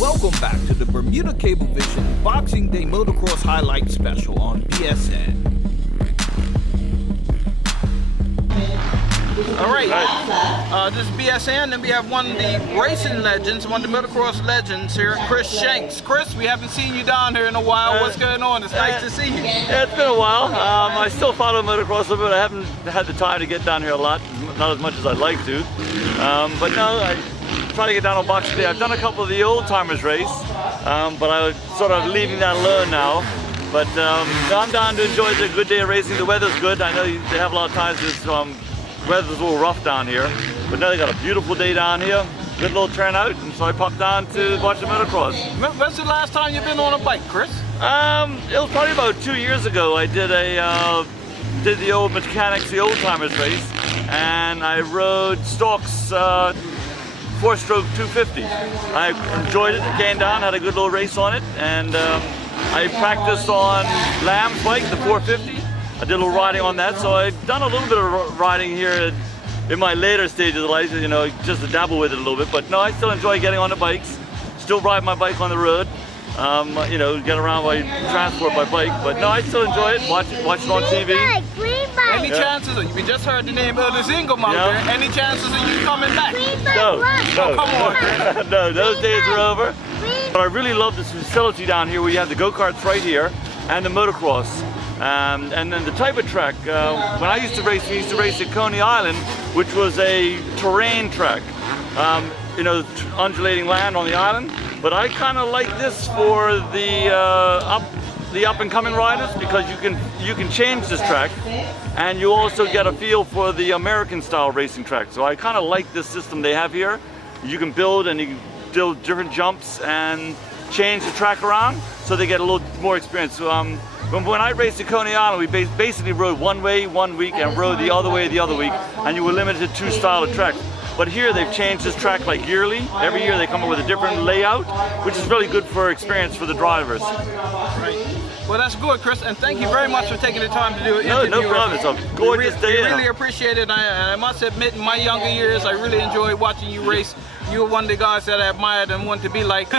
Welcome back to the Bermuda Cablevision Boxing Day Motocross Highlight Special on BSN. Alright, this is BSN, and we have one of the racing legends, one of the motocross legends here, Chris Shanks. Chris, we haven't seen you down here in a while. What's going on? It's nice to see you. Yeah, it's been a while. I still follow motocross a little bit. I haven't had the time to get down here a lot, not as much as I'd like to. But no, I try to get down on Boxing Day. I've done a couple of the old-timers race, but I'm sort of leaving that alone now. But I'm down to enjoy the good day of racing. The weather's good. I know they have a lot of times this weather's a little rough down here, but now they got a beautiful day down here. Good little turnout, and so I popped down to watch the motocross. When's the last time you've been on a bike, Chris? It was probably about 2 years ago. I did the old mechanics, the old-timers race, and I rode Stork's 4-stroke 250. I enjoyed it. Came down, had a good little race on it, and I practiced on Lamb's bike, the 450. I did a little riding on that, so I've done a little bit of riding here in my later stages of life, you know, just to dabble with it a little bit. But no, I still enjoy getting on the bikes, still ride my bike on the road, you know, get around by transport by bike. But no, I still enjoy it, watch it on TV. Any chances of, we just heard the name of the single out there, any chances of you coming back? No. Oh, come on. No, those days are over. But I really love this facility down here where you have the go-karts right here and the motocross. And then the type of track, when I used to race, we used to race at Coney Island, which was a terrain track. You know, undulating land on the island. But I kind of like this for the up-and-coming riders, because you can change this track, and you also get a feel for the American-style racing track. So I kind of like this system they have here. You can build, and you can build different jumps and change the track around, so they get a little more experience. So, when I raced at Coney Island, we basically rode one way 1 week and rode the other way the other week, and you were limited to 2 styles of tracks. But here they've changed this track like yearly. Every year they come up with a different layout, which is really good for experience for the drivers. Right. Well, that's good, Chris, and thank you very much for taking the time to do an interview. No problem. It's a gorgeous day. I really appreciate it. I must admit, in my younger years, I really enjoyed watching you race. You were one of the guys that I admired and wanted to be like.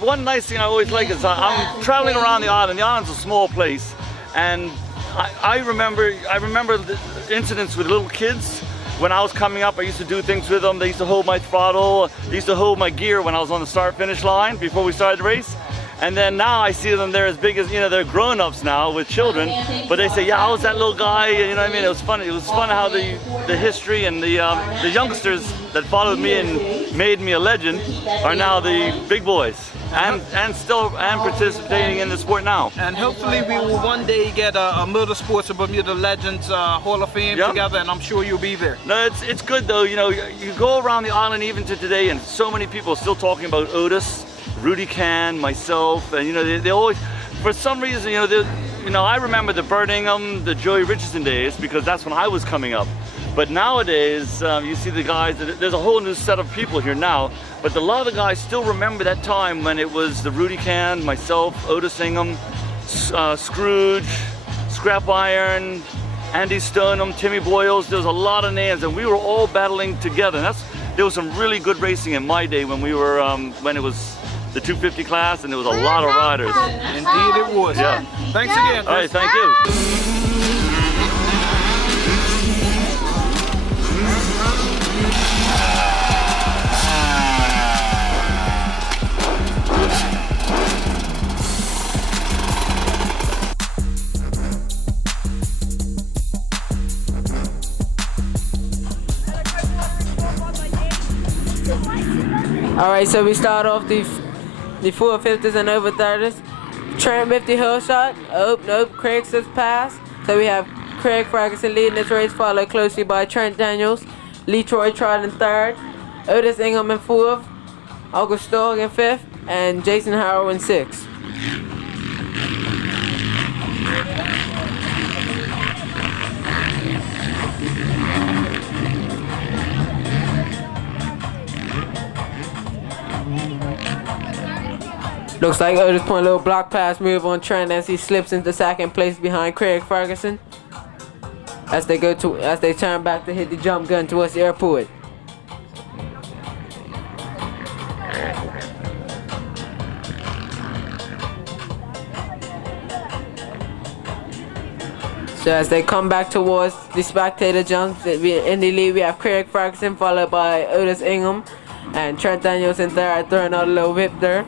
One nice thing I always like is I'm traveling around the island. The island's a small place, and I remember the incidents with little kids. When I was coming up, I used to do things with them. They used to hold my throttle. They used to hold my gear when I was on the start-finish line before we started the race. And then now I see them, they're as big as, you know, they're grown-ups now with children. But they say, yeah, I was that little guy, you know what I mean? It was funny. It was fun how the history and the youngsters that followed me and made me a legend are now the big boys. And participating in the sport now. And hopefully we will one day get a Motorsports of Bermuda Legends Hall of Fame together, and I'm sure you'll be there. No, it's good though. You know, you go around the island even to today, and so many people are still talking about Otis, Rudy Can, myself, and you know they always, for some reason, you know, I remember the Bert Ingham, the Joey Richardson days, because that's when I was coming up. But nowadays, you see the guys, there's a whole new set of people here now, but a lot of the guys still remember that time when it was the Rudy Can, myself, Otis Ingham, Scrooge, Scrap Iron, Andy Stoneham, Timmy Boyles. There was a lot of names, and we were all battling together. And there was some really good racing in my day when we were, when it was the 250 class, and there was a lot of riders. Indeed it was. Yeah. Thanks again, Chris. All right, thank you. Alright, so we start off the 450s and over 30s. Trent with the hill shot. Oh, nope, Craig says pass. So we have Craig Ferguson leading this race, followed closely by Trent Daniels, Lee Troy Trott in 3rd, Otis Ingham in 4th, August Stork in 5th, and Jason Harrow in 6th. Looks like Otis putting a little block pass move on Trent as he slips into 2nd place behind Craig Ferguson. As they turn back to hit the jump gun towards the airport. So as they come back towards the spectator jumps, in the lead we have Craig Ferguson followed by Otis Ingham and Trent Daniels in third, throwing out a little whip there.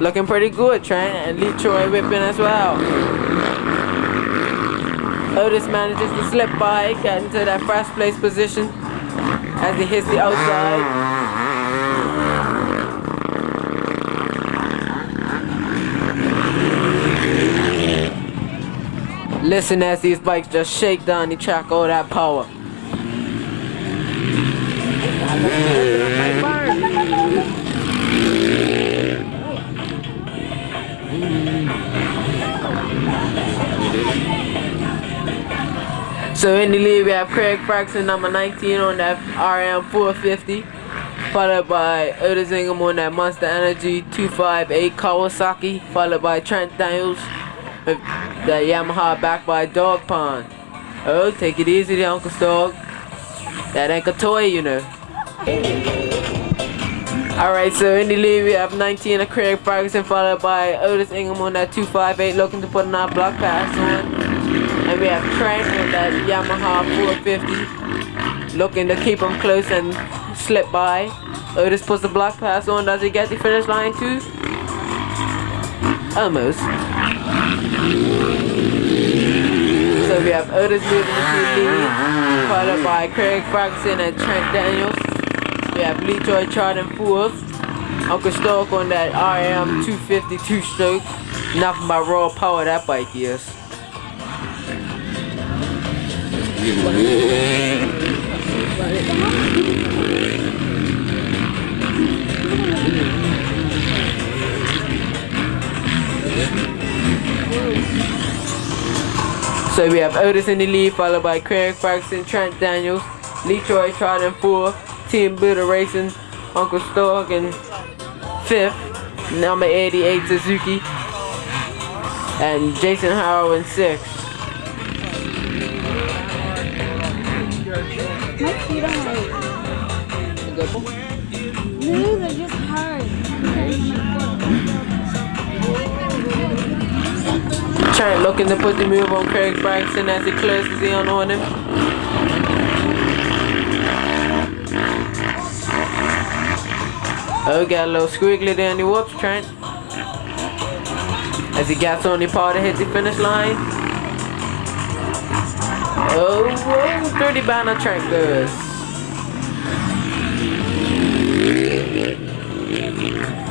Looking pretty good, Trent, and Lee Troy whipping as well. Otis manages to slip by, get into that first place position as he hits the outside. Listen as these bikes just shake down the track, all that power. So in the lead we have Craig Ferguson, number 19 on that RM 450, followed by Otis Ingham on that Monster Energy 258 Kawasaki, followed by Trent Daniels with the Yamaha backed by Dog Pond. Oh, take it easy there, Uncle Dog. That ain't a toy, you know. Alright, so in the lead we have 19 of Craig Ferguson, followed by Otis Ingham on that 258, looking to put another block pass on. And we have Trent on that Yamaha 450, looking to keep him close and slip by. Otis puts the block pass on. Does he get the finish line too? Almost. So we have Otis moving into the lead, followed by Craig Ferguson and Trent Daniels. We have Lee Troy charting fourth. Uncle Stork on that RM 250 two-stroke. Nothing but raw power that bike is. So we have Otis in the lead, followed by Craig Ferguson, Trent Daniels, Lee Troy trotting fourth, Team Buddha Racing, Uncle Stork in fifth, number 88 Suzuki, and Jason Harrow in sixth. My feet are hurt. No, they're just hard. Trent looking to put the move on Craig Ferguson as he closes in on him. Oh, got a little squiggly there in the whoops, Trent. As he gets on the power to hit the finish line. Oh, whoa, 30 banner Trent goes.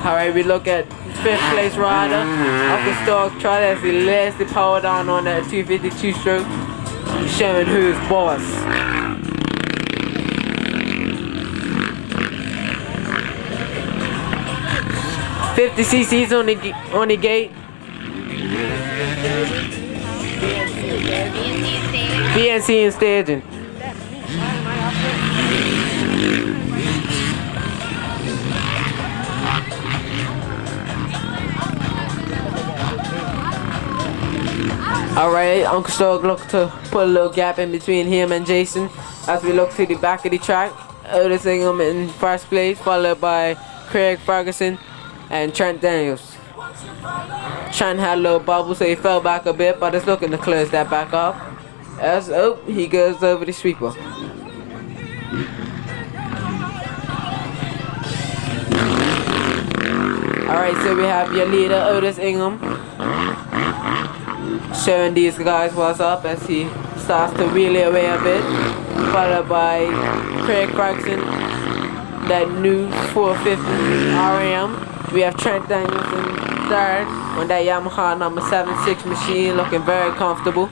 Alright, we look at fifth place rider, Uncle Stork tried as he lays the power down on that 252 stroke, showing who's boss. $50 cc's on the gate. BNC and staging. Alright, Uncle Stork look to put a little gap in between him and Jason as we look to the back of the track. Otis Ingham in first place, followed by Craig Ferguson and Trent Daniels. Trent had a little bubble, so he fell back a bit, but it's looking to close that back up. As he goes over the sweeper. Alright, so we have your leader, Otis Ingham, showing these guys what's up as he starts to wheelie away a bit, followed by Craig Ferguson, that new 450 RM. We have Trent Daniels in third on that Yamaha number 76 machine, looking very comfortable.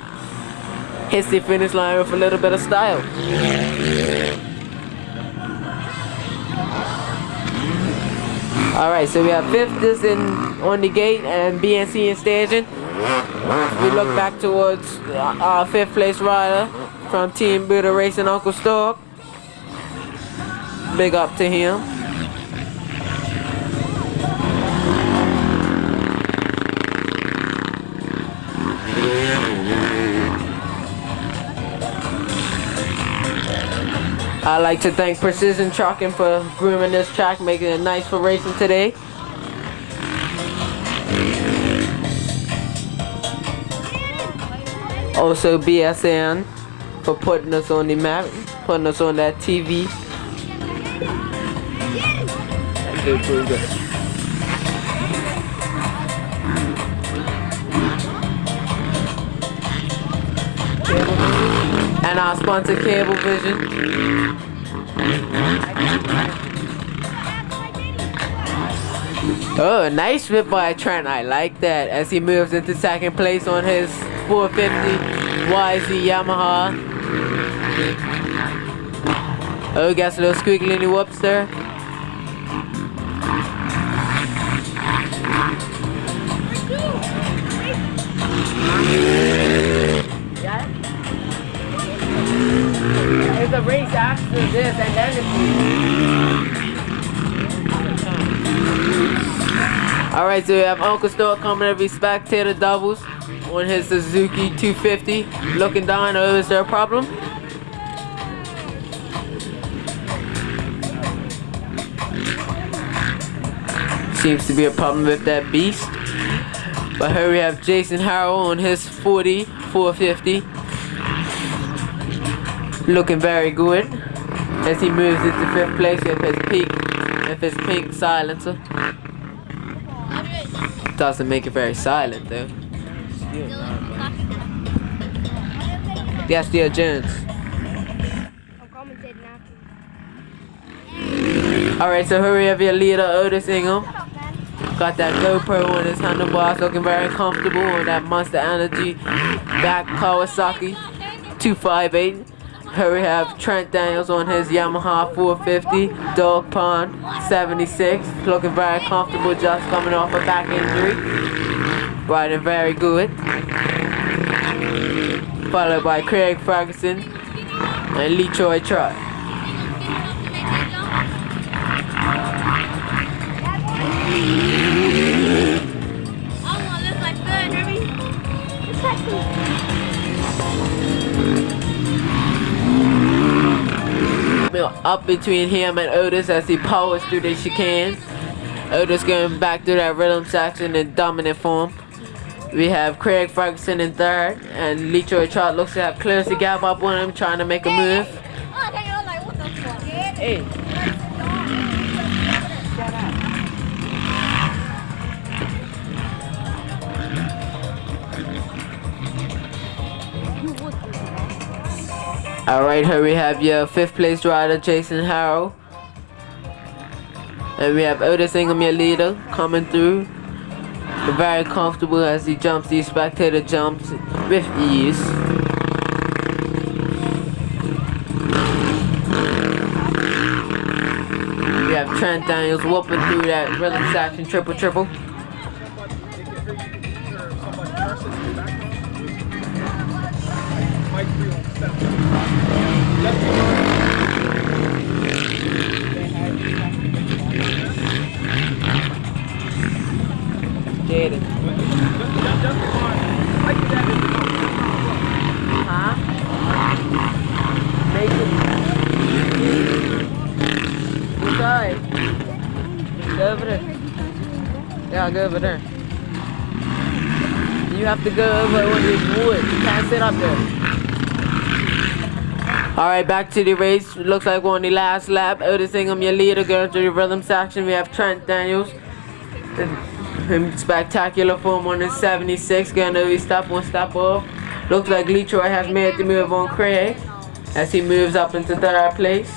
Hits the finish line with a little bit of style. Alright, so we have fifth on the gate and BNC in staging. We look back towards our fifth place rider from Team Buddha Racing, Uncle Stork. Big up to him. I'd like to thank Precision Trucking for grooming this track, making it nice for racing today. Also BSN for putting us on the map, putting us on that TV. That's good, pretty good. And our sponsor, Cablevision. Oh, nice whip by Trent. I like that as he moves into second place on his 450 YZ Yamaha. Oh, gets a little squiggly in the whoops there. It's a race after this and then it's... Alright, so we have Uncle Stork coming every spectator doubles on his Suzuki 250. Looking down, oh, is there a problem? Seems to be a problem with that beast. But here we have Jason Harrell on his 450. Looking very good as he moves into 5th place with his pink silencer. Doesn't make it very silent though. Yes, dear Jones. Alright, so here we have your leader, Otis Ingham. Got that GoPro on his handlebars, looking very comfortable on that Monster Energy back Kawasaki 258. Here we have Trent Daniels on his Yamaha 450 Dog Pond 76, looking very comfortable, just coming off a back injury. Riding very good. Followed by Craig Ferguson and Lee Troy Trott. Up between him and Otis as he powers through the chicane. Otis going back through that rhythm section in dominant form. We have Craig Ferguson in 3rd, and Lee Troy Trott looks to have closed the gap up on him, trying to make a move. Hey. Alright, here we have your 5th place rider, Jason Harrell. And we have Otis Ingham, your leader, coming through. Very comfortable as he jumps these spectator jumps with ease. We have Trent Daniels whooping through that rhythm section triple. Jaden. Huh? Make it. Which side? Go over there. Yeah, I'll go over there. You have to go over on this wood. You can't sit up there. Alright, back to the race. Looks like we're on the last lap. Otis Ingham, your leader, going through the rhythm section. We have Trent Daniels in spectacular form on his 76, going over step on step off. Looks like Lee Troy has made the move on Craig as he moves up into 3rd place.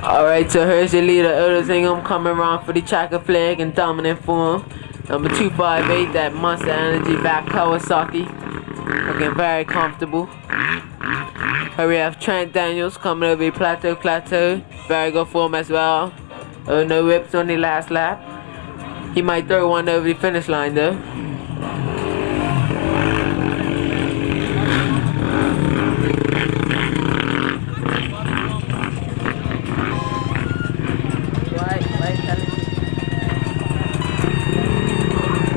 Alright, so here's your leader, Otis Ingham, coming around for the checker flag in dominant form. Number 258, that Monster Energy back Kawasaki. Looking very comfortable. Here we have Trent Daniels coming over the plateau. Very good form as well. Oh, no whips on the last lap. He might throw one over the finish line though.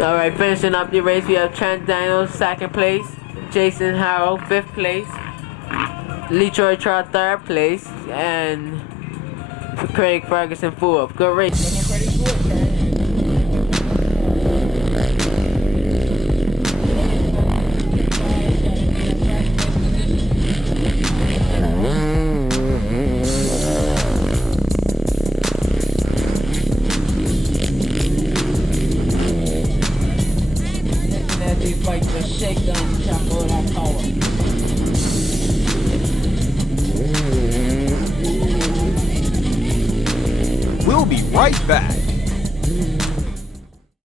Alright, finishing up the race, we have Trent Daniels, 2nd place. Jason Harrell, 5th place. Leroy Trott, 3rd place. And Craig Ferguson, 4th. Good race. We'll be right back.